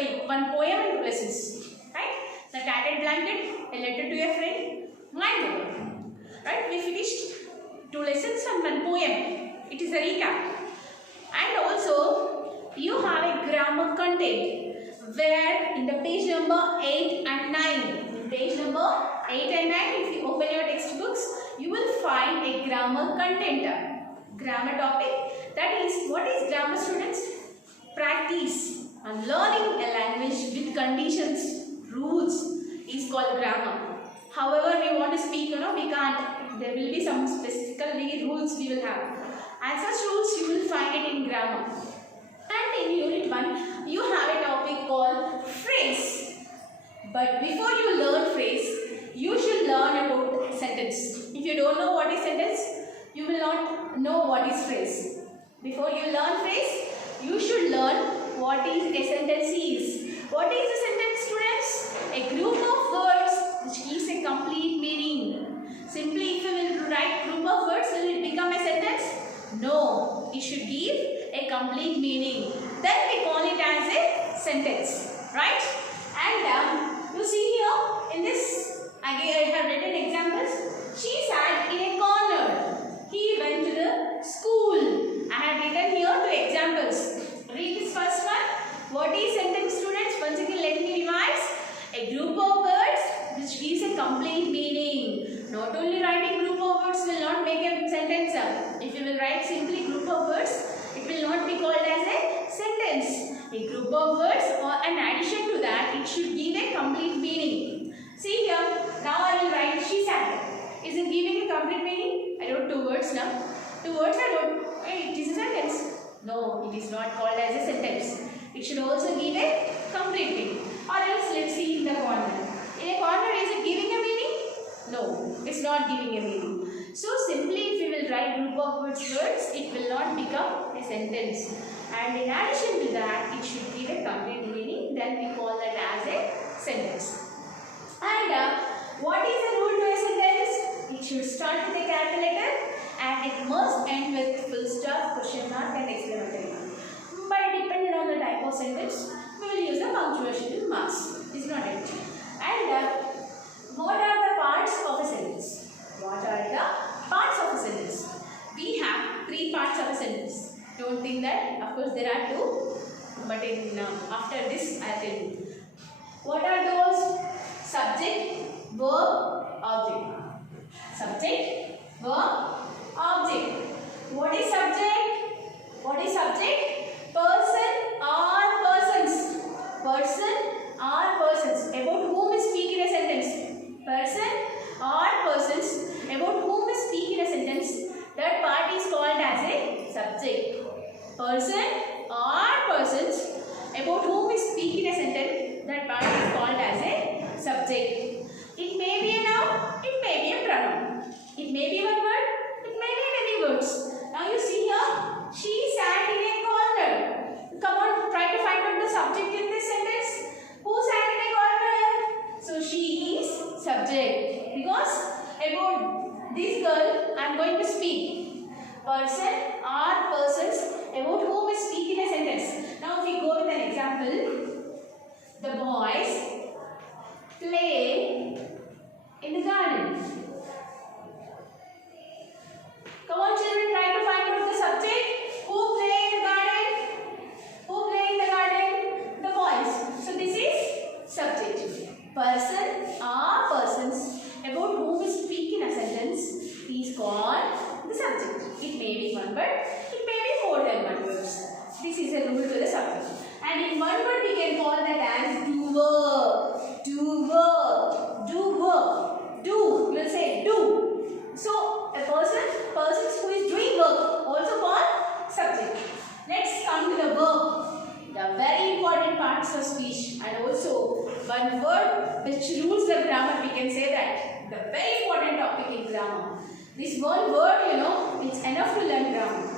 sorry, one poem and 2 lessons. Right? The Tattered Blanket, A Letter to a Friend, Mind Over. Right? We finished 2 lessons and 1 poem. It is a recap. And also, you have a grammar content where in the page number 8 and 9, in page number 8 and 9, if you open your textbooks, you will find a grammar content, grammar topic. That is, what is grammar, students? Practice and learning a language with conditions, rules is called grammar. However, we want to speak, we can't. There will be some specifically rules we will have. And such rules you will find it in grammar. And in unit 1, you have a topic called phrase. But before you learn phrase, you should learn about sentence. If you don't know what is sentence, you will not know what is phrase. Before you learn phrase, you should learn what is a sentence is. What is a sentence, students? A group of words which gives a complete meaning. Simply if you will write group of words, will it become a sentence? No, it should give a complete meaning. Then we call it as a sentence, right? And you see here in this, again I have written examples. She sat in a corner. He went to the school. I have written here 2 examples. Read this first one. What is sentence, students? Once again, let me revise. A group of words which gives a complete meaning. Not only writing group of words will not make a sentence. If you will write simply group of words, it will not be called as a sentence. A group of words, or in addition to that, it should give a complete meaning. See here, now I will write she sat. Is it giving a complete meaning? I wrote 2 words now. 2 words I wrote. Hey, it is a sentence. No, it is not called as a sentence. It should also give a complete meaning. Or else, let's see in the corner. In a corner, is it giving a meaning? No, it's not giving a meaning. So simply if we will write group of words, it will not become a sentence. And in addition to that, it should give a complete meaning. Then we call that as a sentence. And what is the rule to a sentence? It should start with a capital letter and it must end with full stop, question mark and exclamatory mark. But depending on the type of sentence, we will use the punctuation marks. It's not it. And what are the parts of a sentence? What are the parts of a sentence? We have 3 parts of a sentence. Don't think that, of course there are 2, but in after this I will tell you. What are those? Subject, verb, object. Subject, verb, object. What is subject? What is subject? Person or persons. Person or persons. About whom we speak in a sentence. Person or persons about whom we speak in a sentence. That part is called as a subject. Person or persons about whom we speak in a sentence. That part is called as a subject. It may be a noun, it may be a pronoun. It may be one word, it may be many words. Now you see here, she sat in a corner. Come on, try to find out the subject in this sentence. Who sat in a corner? So she is subject. Because about this girl, I am going to speak. Person or persons about whom we speak in a sentence. Now if we go with an example, the boys play in the garden. Come on children, try to find out the subject. Who play in the garden? Who play in the garden? The boys. So this is subject. Person or persons about whom we speak in a sentence is called the subject. It may be one word, it may be more than one word. This is a rule to the subject. And in one word we can call that as doer. Doer. Doer. Do. You will say do. So a persons who is doing work also called subject. Next come to the verb. The very important parts of speech and also one word which rules the grammar, we can say that. The very important topic in grammar. This one word, it's enough to learn grammar.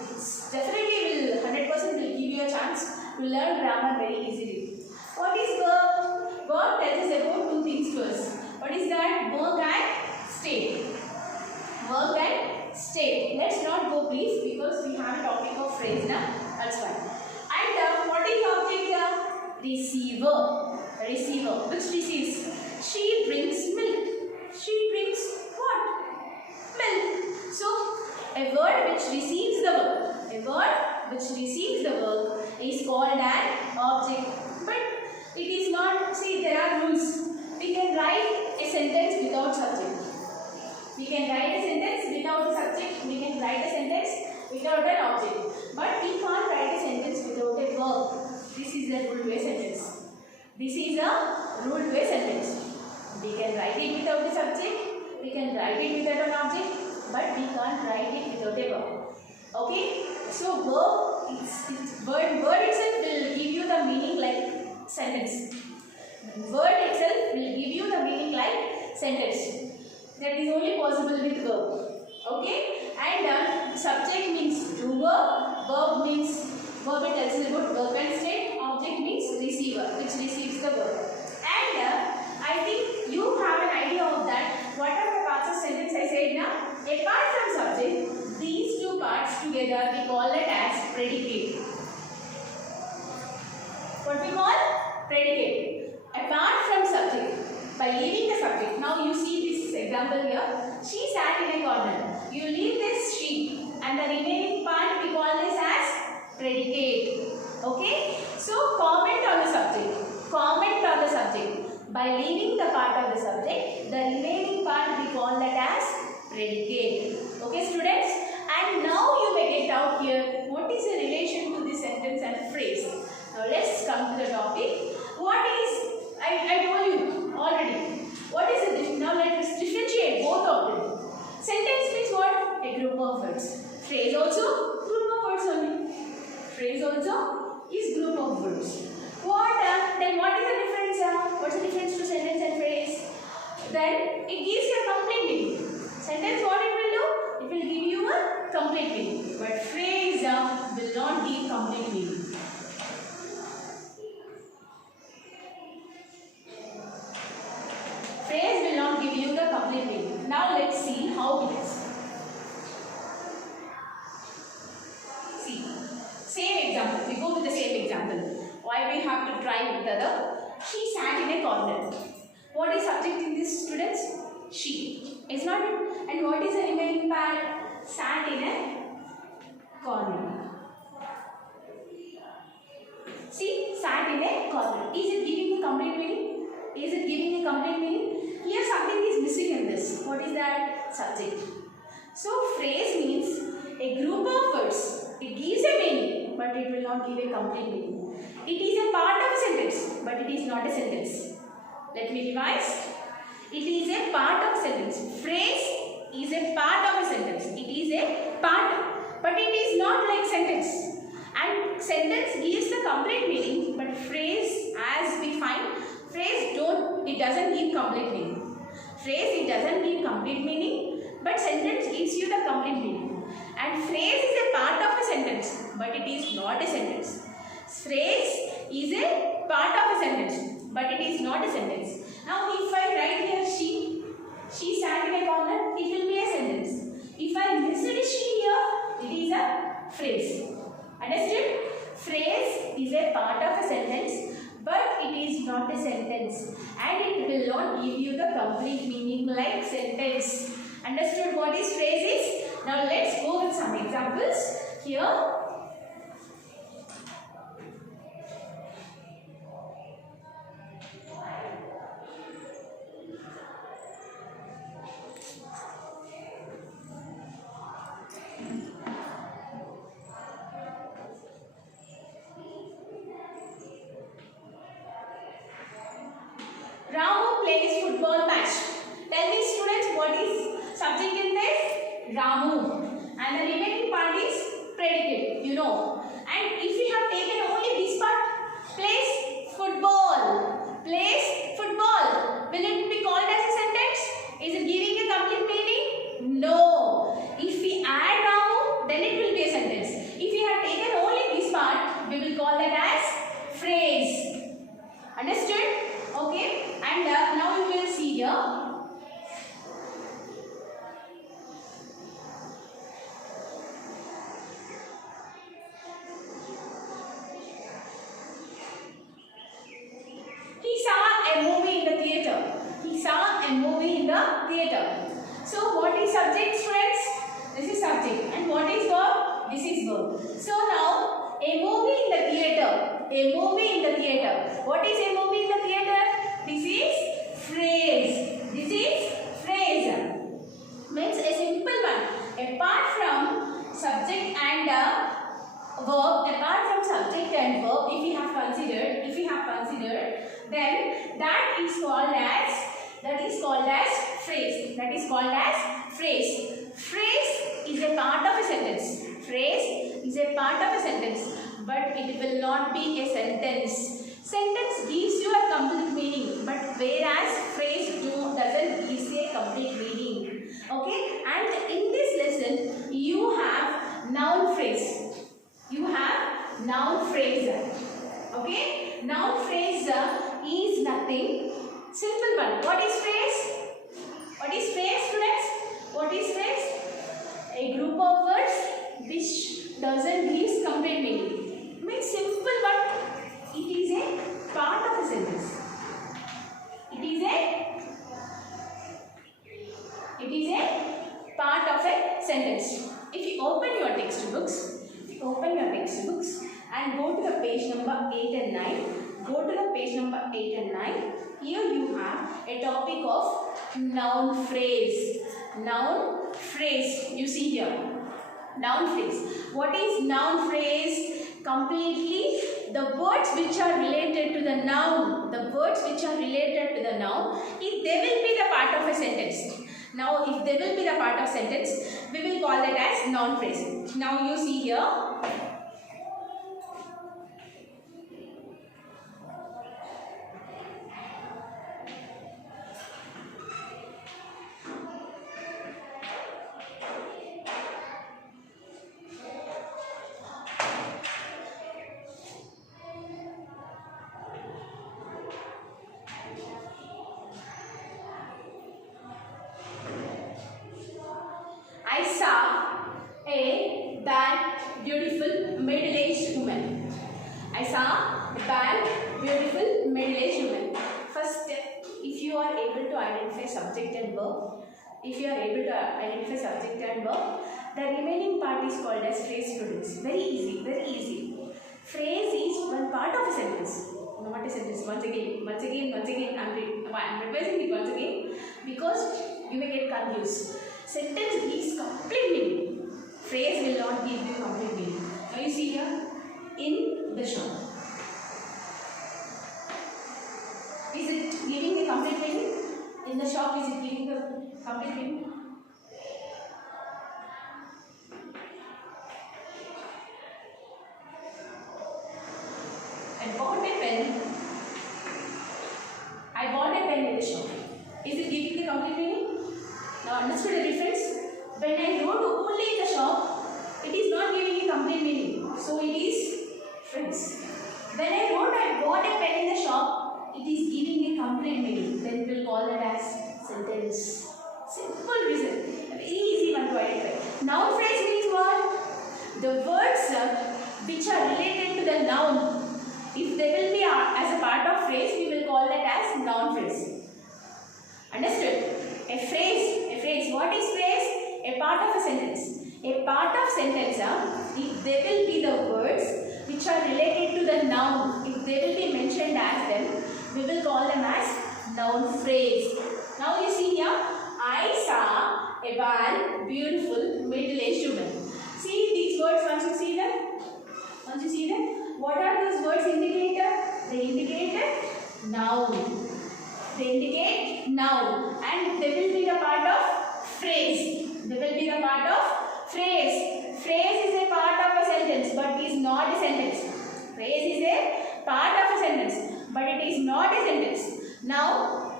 It's definitely will 100% will give you a chance to learn grammar very easily. What is verb? Verb tells us about 2 things to us. What is that? Work and state. Work and state. Let's not go brief because we have a topic of phrase now. That's fine. And what is object here? receiver. Receiver. Which receives? She drinks milk. She drinks what? Milk. So, a word which receives the verb. A word which receives the verb is called an object. But it is not, see, there are rules. We can write a sentence without subject. We can write a sentence without a subject. We can write a sentence without an object. But we can't write a sentence without a verb. This is a rule to a sentence. This is a rule to a sentence. We can write it without a subject. We can write it without an object. But we can't write it without a verb. Okay? So word itself will give you the meaning like sentence. Word itself will give you the meaning like sentence. That is only possible with verb. Okay? And subject means doer. Verb means verb, it tells us about verb and state. Object means receiver, which receives the verb. And I think you have an idea of that. What are the parts of sentence I said now? Apart from subject, these two parts together we call it as predicate. What we call? Predicate. Apart from subject, by leaving the subject. Now you see this example here. She sat in a corner. You leave this she and the remaining part we call this as predicate. Okay? So comment on the subject. Comment on the subject. By leaving the part of the subject, the remaining part we call that as predicate. Okay, students? And now you may get out here what is the relation to this sentence and phrase. Now let's come to the topic. What is, I told you already. What is the difference? Now let us differentiate both of them. Sentence means what? A group of words. Phrase also group of words only. Phrase also is group of words. Then what is the difference? What's the difference to sentence and phrase? Then it gives you a complete meaning. Sentence, what it will do? It will give you a complete meaning. But phrase will not give complete meaning. Phrase will not give you the complete meaning. Now let's see how it is. See, same example. We go with the same example. Why we have to try with the other? She sat in a corner. What is subject in this, students? She. Is not it? And what is the remaining part? Sat in a corner. See, sat in a corner. Is it giving a complete meaning? Is it giving a complete meaning? Here something is missing in this. What is that? Subject. So phrase means a group of words. It gives a meaning, but it will not give a complete meaning. It is a part of a sentence, but it is not a sentence. Let me revise. It is a part of a sentence. Phrase is a part of a sentence. It is a part, but it is not like sentence. And sentence gives the complete meaning, but phrase, as we find, phrase it doesn't give complete meaning. Phrase, it doesn't give complete meaning, but sentence gives you the complete meaning. And phrase is a part of a sentence, but it is not a sentence. Phrase is a part of a sentence, but it is not a sentence. Now if I write here she sat in a corner, it will be a sentence. If I missed she here, it is a phrase. Understood? Phrase is a part of a sentence, but it is not a sentence. And it will not give you the complete meaning like sentence. Understood what is phrase is? Now let's go with some examples. Here, Ramu plays football match. Tell me students, what is subject in this? Ramu. And the remaining part is predicate, you know. And if we have taken only this part, plays football. Plays football. Will it be called as a sentence? Is it giving a complete meaning? No. If we add Ramu, then it will be a sentence. If we have taken only this part, we will call that as phrase. Understood? Okay, and now you will see here. theatre. So what is subject, friends? This is subject. And what is verb? This is verb. So now a movie in the theatre. A movie in the theatre. What is a movie in the theatre? This is phrase. This is phrase. Means a simple one. Apart from subject and verb, apart from subject and verb, if we have considered, then that is called as phrase. That is called as phrase. Phrase is a part of a sentence. Phrase is a part of a sentence, but it will not be a sentence. Sentence gives you a complete meaning, but whereas phrase doesn't give you a complete meaning. Okay, and in this lesson you have noun phrase. You have noun phrase. Okay, noun phrase is nothing. Simple one. What is phrase? What is phrase, students? What is phrase? A group of words which doesn't give complete meaning. Means simple one. It is a part of a sentence. It is a part of a sentence. If you open your textbooks, and go to the page number 8 and 9, go to the page number 8 and 9. Here you have a topic of noun phrase. Noun phrase. You see here. Noun phrase. What is noun phrase? Completely the words which are related to the noun. The words which are related to the noun, if they will be the part of a sentence. Now, if they will be the part of sentence, we will call that as noun phrase. Now, you see here. I saw a bad, beautiful, middle-aged woman. I saw a bad, beautiful, middle-aged woman. First step, if you are able to identify subject and verb, the remaining part is called as phrase, students. Very easy, very easy. Phrase is one part of a sentence. Not a sentence. Once again, I'm revising it once again because you may get confused. Sentence gives complete meaning. Phrase will not give you complete meaning. Now you see here, in the shop. Is it giving the complete meaning? In the shop, is it giving the complete meaning? I bought a pen in the shop. Is it giving the complete meaning? Now understood the difference? When I wrote only in the shop, it is not giving a complete meaning. So it is friends. When I wrote I bought a pen in the shop, it is giving a complete meaning. Then we will call it as sentence. Simple reason. A very easy one to identify. Noun phrase means what? The words which are related to the noun. If they will be as a part of phrase, we will call that as noun phrase. Understood? A phrase. What is phrase? A part of a sentence. A part of sentence, if they will be the words which are related to the noun, if they will be mentioned as them, we will call them as noun phrase. Now you see here, I saw a bad, beautiful, middle-aged woman. See these words once you see them? What are those words indicate? They indicate noun. And they will be the part of phrase. Phrase is a part of a sentence but is not a sentence. Phrase is a part of a sentence but it is not a sentence. Now,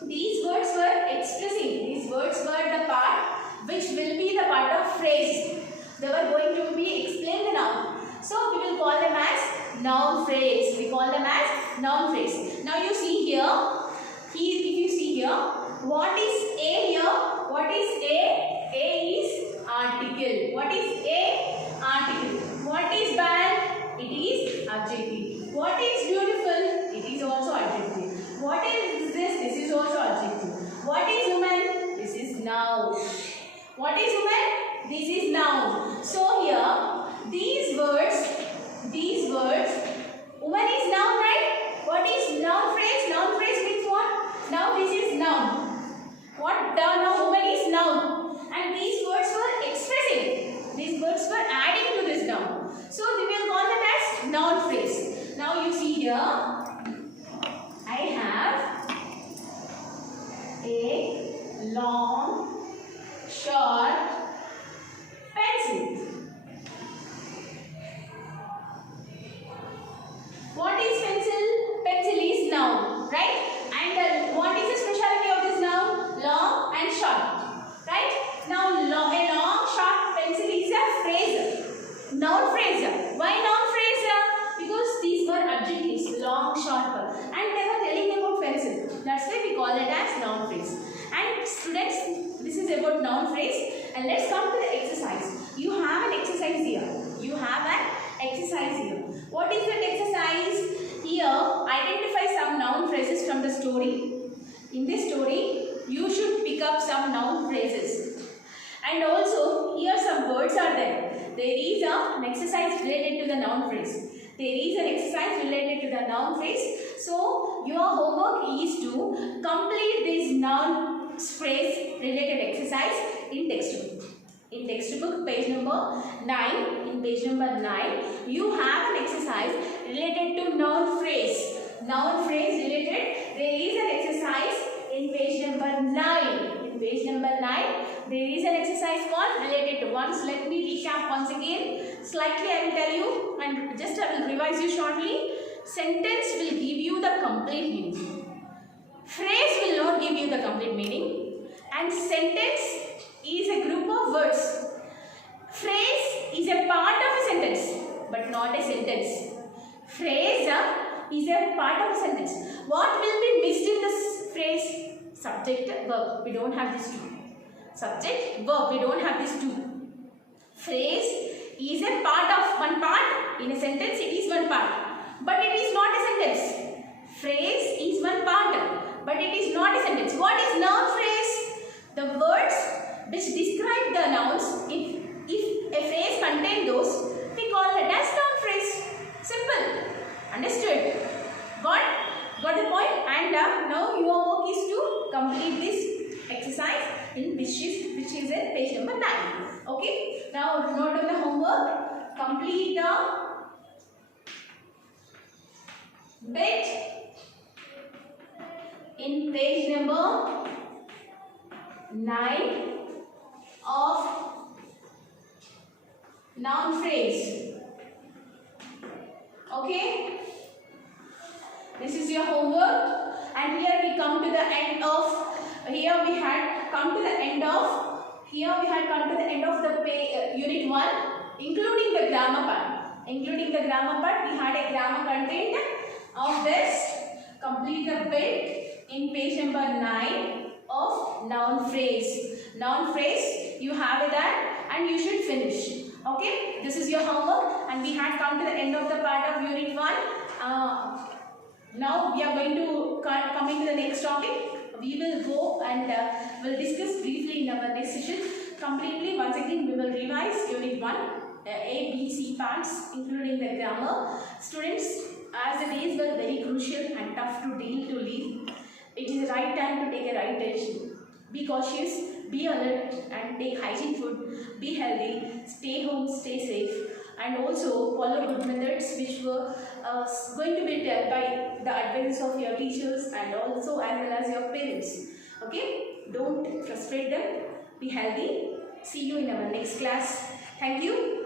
these words were expressing. These words were the part which will be the part of phrase. They were going to be explained the noun. So, we will call them as noun phrase. Now, you see here. If you see here, what is A here? What is A? A is article. What is A? Article. What is bad? It is adjective. What is beautiful? It is also adjective. What is this? This is also adjective. What is woman? This This is noun. So here, these words, woman is noun, right? What is noun phrase? Noun phrase means what? Now this is noun. What? Now woman is noun. And these words were expressing. These words were adding to this noun. So we will call that as noun phrase. Now you see here, I have a long, short pencil. What is pencil? Pencil is noun, right? And what is the speciality of this noun? Long and short, right? Now a long, short pencil is a phrase. Noun phrase. Why noun phrase? Because these were adjectives, long, short, and they were telling about pencil. That's why we call it as noun phrase. And students, this is about noun phrase. And let's come to the exercise. You have an exercise here. What is that exercise? Here, identify some noun phrases from the story. In this story, you should pick up some noun phrases. And also, here some words are there. There is an exercise related to the noun phrase. So, your homework is to complete this noun phrase related exercise in textbook. In textbook, page number 9, you have an exercise related to noun phrase. Noun phrase related, there is an exercise in page number 9. There is an exercise called related to. Once, let me recap once again. Slightly I will tell you, and just I will revise you shortly. Sentence will give you the complete meaning. Phrase will not give you the complete meaning. And sentence is a group of words. Phrase is a part of a sentence, but not a sentence. Phrase is a part of a sentence. What will be missed in this phrase? Subject, verb. We don't have these two. Subject, verb. We don't have these two. Phrase is a one part. In a sentence, it is one part. But it is not a sentence. Phrase is one part, but it is not a sentence. What is noun phrase? The words which describe the nouns. If a phrase contains those, we call it as noun phrase. Simple. Understood? Got the point? And now your work is to complete this exercise in which is in page number 9. Okay? Now note on the homework. Complete the bit in page number 9 of noun phrase. Okay? This is your homework, and here we come to the end of. Here we had come to the end of the unit 1, including the grammar part. We had a grammar content of this. Complete the bit in page number 9 of noun phrase. Noun phrase, you have that, and you should finish. Okay, this is your homework, and we had come to the end of the part of unit 1. Now we are going to come into the next topic. We will go and will discuss briefly in our next session. Completely, once again, we will revise unit 1, A, B, C parts, including the grammar. Students, as the days were very crucial and tough to live, it is the right time to take a right decision. Be cautious, be alert, and take hygiene food. Be healthy, stay home, stay safe, and also follow good methods which were going to be taught by the advice of your teachers and also as well as your parents. Okay? Don't frustrate them. Be healthy. See you in our next class. Thank you.